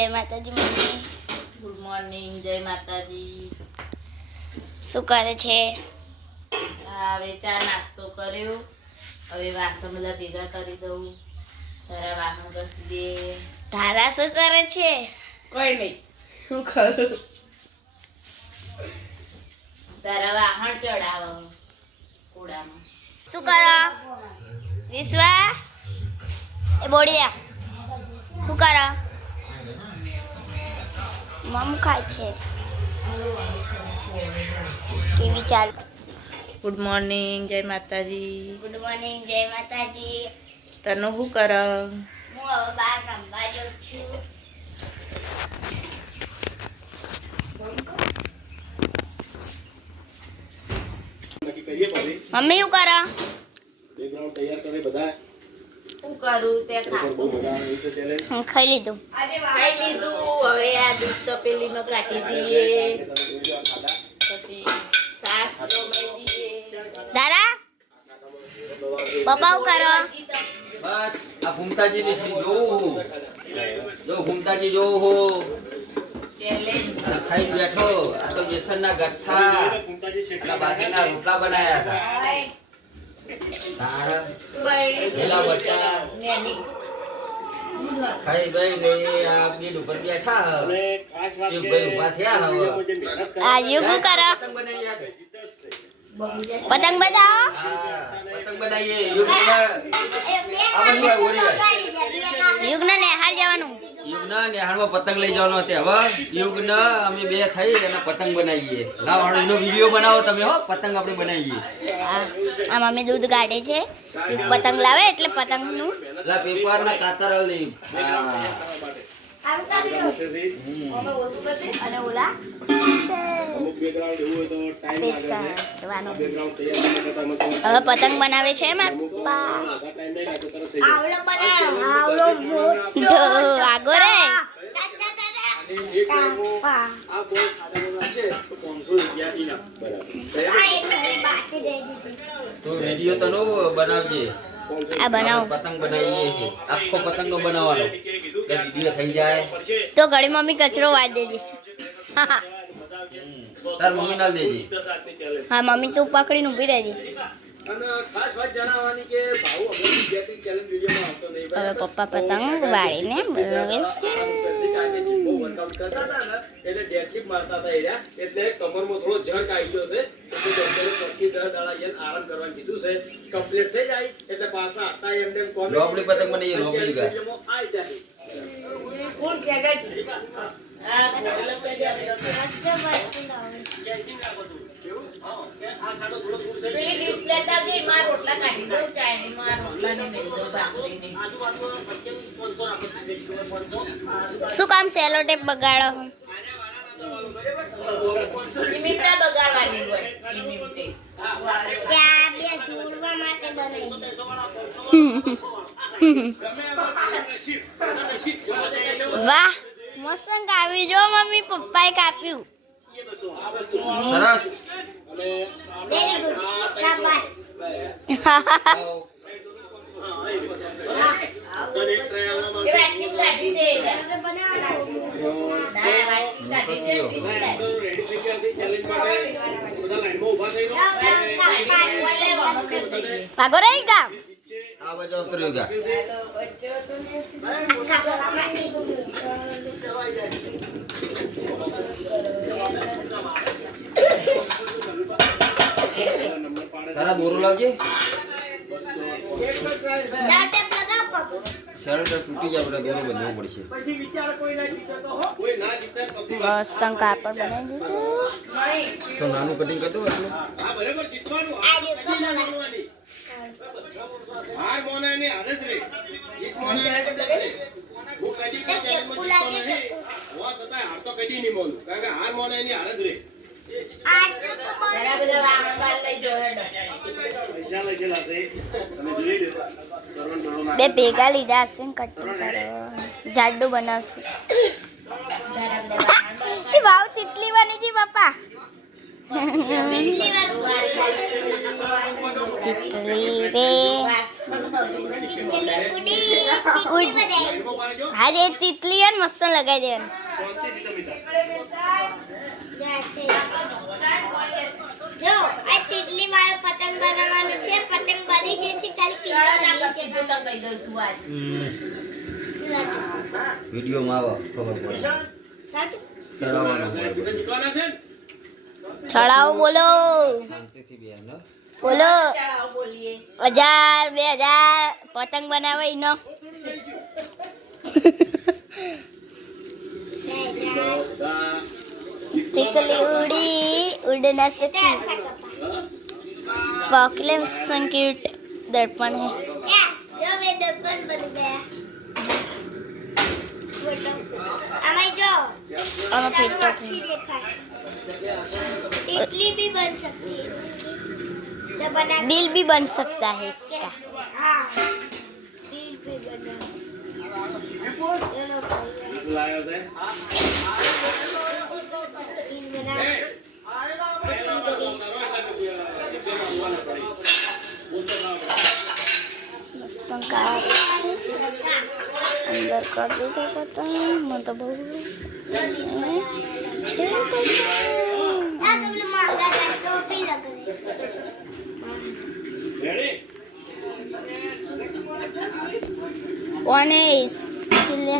જય માતાજી mummy. Good morning જય માતાજી. શું કરે છે? આ હવે ચા નાસ્તો કર્યો. હવે વાસણ બધા ભેગા કરી દઉં. તારા વાહન ઘસી દે. તારા શું કરે છે? કોઈ નહીં. શું કરું? તારા વાહણ ચડાવો કુડામાં. શું કરો? વિશ્વા? એ બોડિયા. શું કરો? મમ ખાય છે ટીવી ચાલુ ગુડ મોર્નિંગ જય માતાજી ગુડ મોર્નિંગ જય માતાજી તને શું કર હું હવે બહાર રમવા જાઉં છું મમ્મી શું કરો શું કરું તે હું ખાઈ લીધું. ખાઈ લીધું હવે આ દૂધ તપેલીમાં કાઢી દઈએ પછી સાસ રમાઈ દઈએ દાદા પપ્પા કરો. બસ આ ઘૂમતાજી ની સીન જોઉં જો ઘૂમતાજી જોઉં હું. ખાઈ બેઠો. આ તો બેસન ના ગઠ્ઠા આ બાજરીના રોટલા બનાયા હતા. ખાઈ ભાઈ ને આ બેડ ઉપર બેઠા. એક ભાઈ ઊભા થયા હવે. આ યુગ કરો. પતંગ બધા પતંગ બનાવીએ યુગના. યુગને નેહાર જવાનું યુગના નેહાળમાં પતંગ લઈ જવાનો હતો હવે યુગના અમે બે થઈ અને પતંગ બનાવીએ લાવ હાલો એનો વીડિયો બનાવો તમે હો પતંગ આપણે બનાવીએ આ આમ મમ્મી દૂધ કાઢે છે પતંગ લાવે એટલે પતંગનું લા પેપર ના કાતર લઈ અને ઓલા. હવે પતંગ બનાવે છે માર પપ્પા આગો રે. તો વીડિયો તનો બનાવજે. આ બનાવો. પતંગ બનાવીએ છે. આખો પતંગ બનાવવાનો. એટલે વીડિયો થઈ જાય. તો ઘડી મમ્મી કચરો વાળ દેજે. તાર મમ્મી ના દેજે હા મમ્મી તું પકડીને ઊભી રહેજે હવે પપ્પા પતંગ વાળીને બનાવે છે. એટલે ડેડલિફ્ટ મારતા હતા એર્યા. એટલે કમરમાં થોડો જંક આવી ગયો છે. એટલે ડોક્ટરે સરખી દસ દાડા જઈને આરામ કરવાનું કીધું છે. કમ્પ્લીટ થઈ જાય એટલે પાછા હતા એમ તેમ કોમેડી રોબડી પતંગ રોબડી ગા શું કામ સેલો ટેપ બગાડો. બગાડવાની હોય, વાહ. મસ્ત કાપી જો મમ્મી પપ્પાએ કાપ્યું સરસ વેરી ગુડ શાબાશ એ વાટકી કાઢી દે એટલે. ના, વાટકી કાઢી દે, ડીશ કાઢી. રેડી થઈ ગયા છે ચેલેન્જ માટે બધા લાઈનમાં ઊભા થઈ જાઓ. વાટકી કાઢીને ઉપર લેવાનું કરી દઈએ. ભાગો રહી ગા આ બાજુ ઉતર્યો ગા તારા દોરો લાવજે. તૂટી જાય બધા દોરો બંધવો પડશે. પછી વિચાર કોઈ ના જીતે તો હો કોઈ ના જીતે તો મસ્ત કાપડ બનાવી દીધું. તો નાનું કટિંગ કરતો એટલું. હા બરાબર જીતવાનું હાર માનવાની. હાર હારે જ. હું કદી કોઈ ચેલેન્જમાં જીતતો નહીં. હોવા હાર તો કદી નહીં માનું. કારણ કે હાર મોને એની હારે જ રહી. બે ભેગા લીધા હશે ને કટિંગ કરો જાડું બનાવશે વાવ તિતલી બની જી રે હા જે તિતલી હે મસ્ત લગાવી દેવાનું. જો આ તિતલી વાળો પતંગ બનાવવાનું છે. પતંગ બની જાય છે ખાલી બીજું તો કહી દઉં તું આજ. વિડીયોમાં આવો ખબર પડે. ચડાવવાનો હોય. જીતવાના છે ને? છડાવો બોલો શાંતિથી બેન હો. બોલો ચાલો બોલીએ હજાર બે હજાર પતંગ બનાવે ઈનો બધા તિતલી ઉડી ઉડના से पॉकले संक्यूट दर्पण है जो वे दर्पण बन गया हमें जो हमें फिर इडली भी बन सकती है बना दिल भी बन सकता है इसका दिल का अंदर कर दीजिए पता मैं तो बोल રેડી वन इस चिल्ले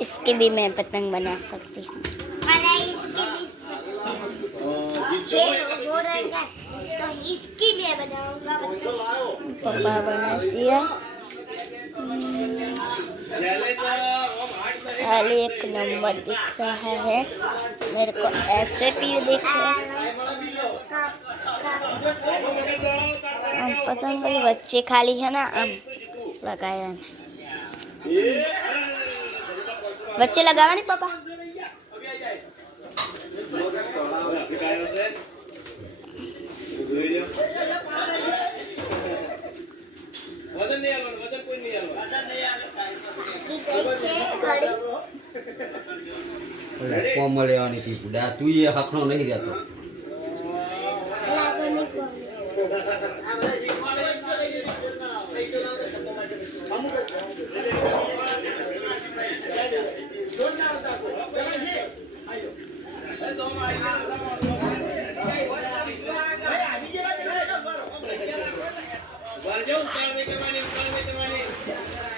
इसके भी मैं पतंग बना सकती हूँ इसकी मैं बनाऊंगा पापा बना दिया पहले एक नंबर दिख रहा है। मेरे को ऐसे भी दिख रहा है। पता नहीं बच्चे खाली है ना, अब लगाया बच्चे लगावा नहीं पापा? કોમળ ભૂડા તું એ હકનો નહીં રહેતો.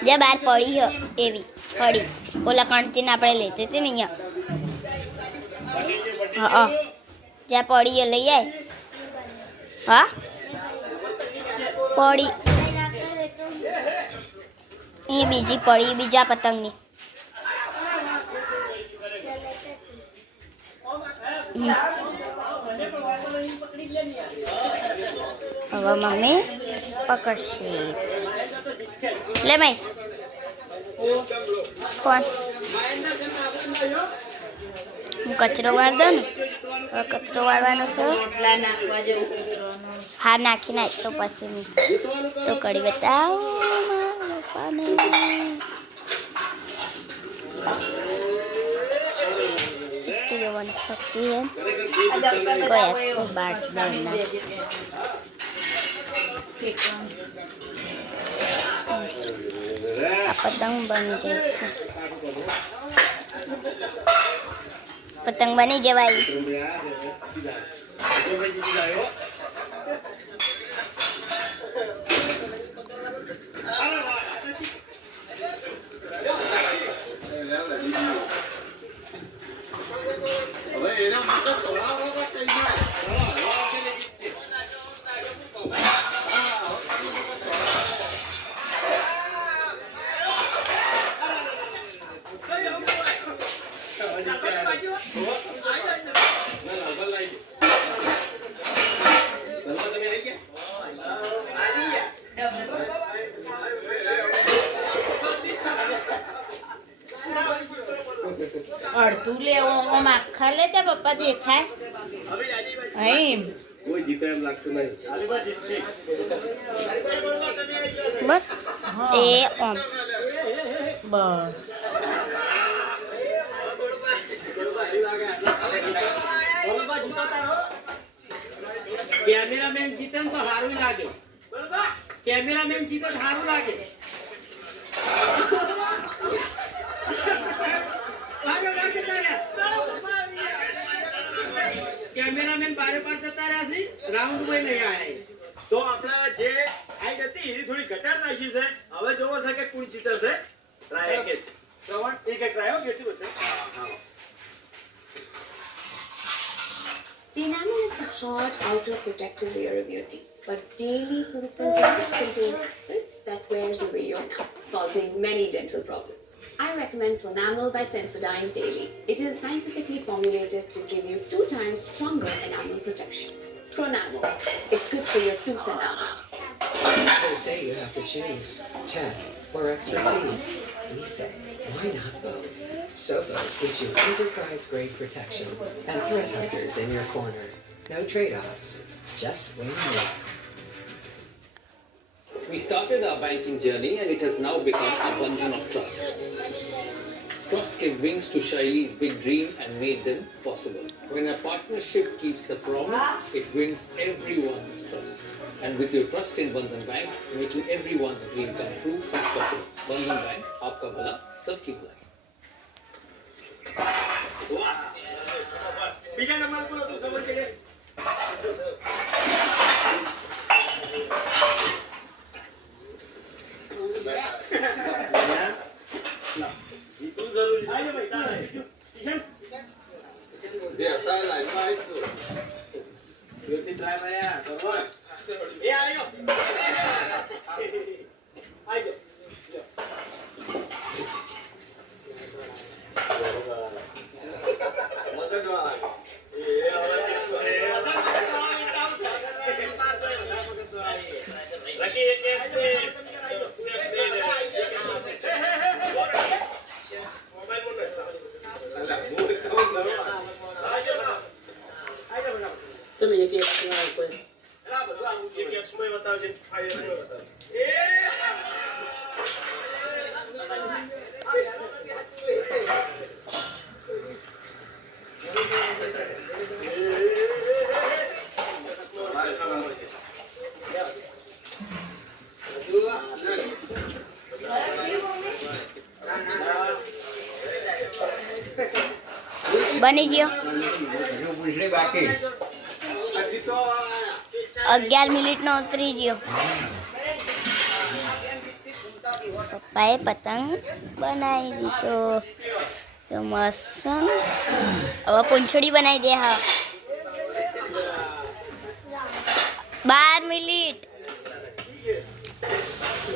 જે બહાર પડી એવી, પડી. ઓલા કણતીને આપણે લેતી હતી ને અહીંયા. હા જ્યાં પડી એ લઈ આય. હા? પડી. એ બીજી પડી, બીજા પતંગની. હવે મમ્મી પકડશે. લે ભાઈ. કોણ? હું કચરો વાળ ને કચરો વાળવાનો છે. હા, નાખી નાખ તો પછી તો કઢી બતાવો શક્તિ પતંગ બની જઈશ. પતંગ બની જવાય. खाल्ले त्या पप्पा ते खाय ऐ बस ए ऑन बस કેમેરામેન જીતે તો સારું લાગે કેમેરામેન જીતે સારું લાગે કેમેરામેન પાર જતા રહ્યા છે રાઉન્ડમાં નહીં આવ્યા તો આપણા જે આઈ હતી એની થોડી ઘટાડ નાખી છે હવે જોવો છે કે કોણ જીતે છે ટ્રાય એક શ્રવણ એક એક ટ્રાય હો કેટલું છે The enamel is the hard outer protective layer of your teeth, but daily food and drinks contain acids that wears away your enamel, causing many dental problems. I recommend Pronamel by Sensodyne daily. It is scientifically formulated to give you two times stronger enamel protection. Pronamel. It's good for your tooth enamel. They say you have to choose tech or expertise. We say, why not both? Sophos gives you enterprise grade protection and threat hunters in your corner. No trade offs, just win-win. We started our banking journey and it has now become a bundle of trust. Trust gave wings to Shaile's big dream and made them possible. When a partnership keeps the promise, it wins everyone's trust. And with your trust in Bandhan Bank, making everyone's dream come true is possible. Bandhan Bank, आपका भला सबकी भलाई. બીજા number પર હતું ખબર છે કે? જીતવું જરૂરી છે. આજો ભાઈ, તારે. કિશન? વ્યવસ્થિત drive આયા, બરોબર. એ આયો. આજો. લકી એક એક બે. તું એક બે ને. મોબાઈલ મોટો છે. અલા, મૂળ તો કરો. આજો ના. આજો ના. તમે એક એક કહેવાય કોઈ. અલા, બધું આવું એક એક સમય બતાવજે. આ એક સમય બતાવજે. બની ગયો હજુ પૂછડી બાકી અગિયાર મિનિટનો ઉતરી ગયો પપ્પાએ પતંગ બનાવી દીધો તો મસ્ત હવે પૂંછડી બનાવી દે હા બાર મિનિટ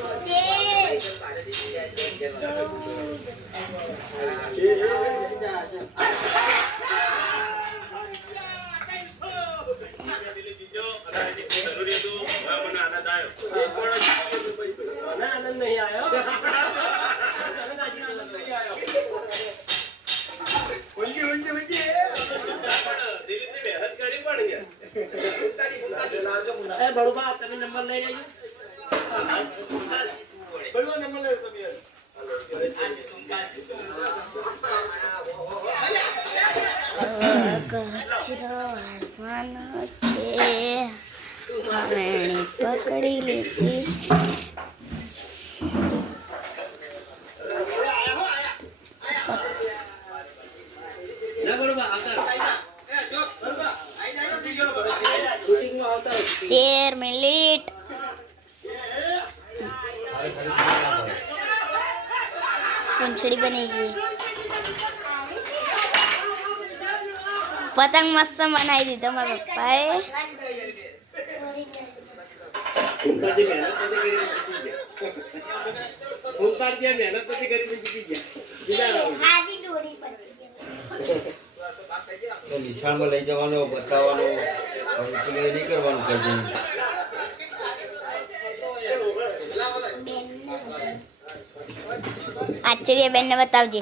મને આનંદ બળુબા તમે નંબર લઈ લેજો બળવો નંબર લેવો તમે યાર. કચરો વાળવાનો છે પાણી પકડી લીધી ના બળુબા આવતા ઊંઘી ગયો ભરત. શૂટિંગમાં આવતા રહો. તેર મિનિટ પૂંછડી બની ગઈ પતંગ મસ્ત બનાવી દીધો મારા પપ્પાએ નિશાળમાં લઈ નથી કરી નહીં કરવાનું ગયા. ફૂલપાતી મહેનત નથી કરી એટલે જીતી ગયા. બીજા રાઉન્ડ. આજી દોરી પડી તો નિશાળમાં લઈ જવાનો બતાવવાનો હવે પેલું એ નહીં કરવાનું કઈ જઈને આશ્ચર્ય બેનને બતાવજે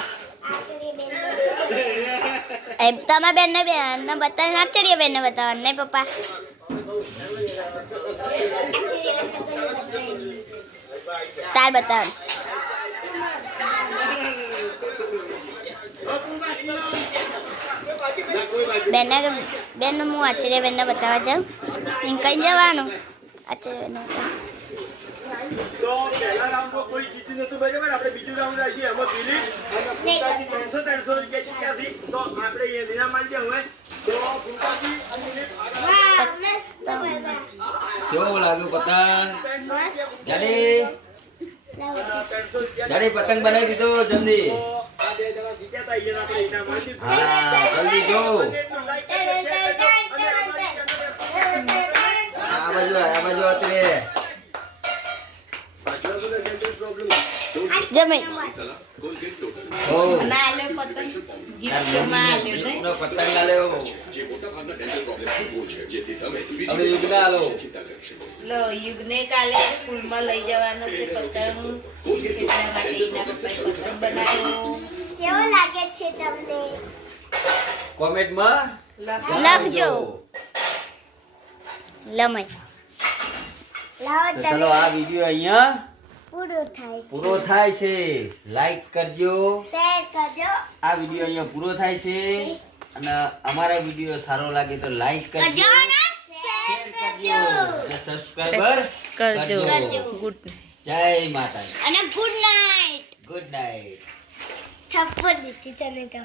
તમે બેન બેનને બેનને બતાવીને આશ્ચર્ય બેનને બતાવવાનું. નહીં પપ્પા. તાર બતાવ બેન બેન, હું આશ્ચર્ય બેનને બતાવવા જાઉં. કઈ જવાનું? અચ્છા તો પહેલા રાઉન્ડમાં કોઈ નતું બરાબર આપણે બીજું રાઉન્ડ રાખીએ. એમાં દિલીપ અને ફૂંકાજી ત્રણસો ત્રણસો રૂપિયા જીત્યા છે તો આપણે એ વિના માલજે હવે. તો ફૂંકાજી અને દિલીપ કેવો લાગ્યો પતંગ? જાડી. પતંગ બનાવી દીધો દીધું. હા જલ્દી જો. આ બાજુ આ બાજુ અત્રે. લો યુગને કાલે સ્કૂલમાં લઈ જવાનો છે પતંગ. પતંગ બનાવ્યો કેવો લાગે છે તમને? કોમેન્ટમાં લખજો. લમય. લાવો તો તમે. ચલો આ વીડિયો અહીંયા પૂરું થાય પૂરો થાય છે. લાઈક કરજો. શેર કરજો. આ વીડિયો અહીંયા પૂરો થાય છે. અને અમારા વીડિયો સારો લાગે તો લાઈક કરજો. શેર કરજો. અને સબસ્ક્રાઇબર કરજો. કરજો. ગુડ જય માતાજી. અને ગુડ નાઈટ ગુડ નાઈટ થપ્પડ દીધી તને તો